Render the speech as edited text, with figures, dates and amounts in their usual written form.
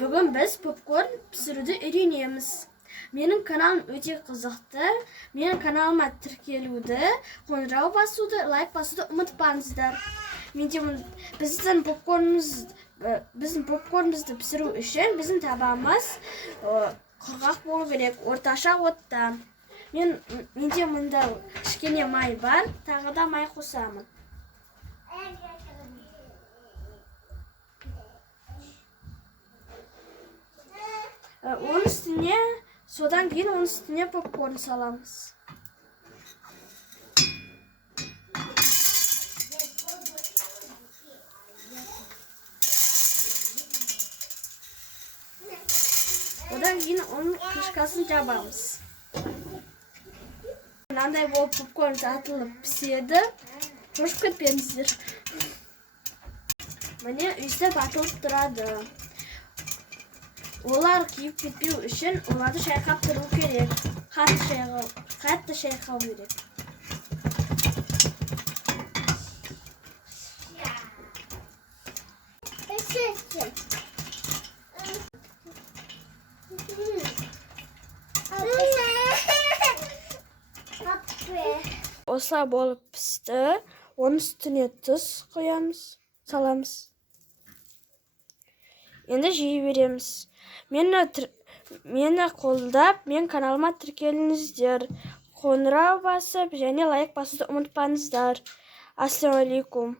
Bugün biz popcorn pişiruді үйренеміз. Менің каналым өте қызықты. Менің каналыма тіркелуді, қоңырау басуды, лайк басуды ұмытпаңыздар. Біздің попкорнымызды пісіру үшін біздің табамыз құрғақ болу керек, орташа отта. Менде мұнда кішкене май бар, тағы да май қосамын. Оның үстіне, содан кейін оның үстіне попкорн саламыз. Одан кейін оның крышкасын жабамыз. Мынандай болып попкорн атылып піседі. Қошып кетпеңіздер. Міне өйстіп атылып тұрады. Олар күйіп кетпеу үшін оларды шайқап тұру керек. Қатты шайқау керек. Осылай болып пісті. Оның үстіне тұз саламыз. Енді жей береміз. Мені қолдап, мен каналыма тіркеліңіздер. Қоңырау басып, және лайк басуды ұмытпаңыздар. Ассалаумағалейкум.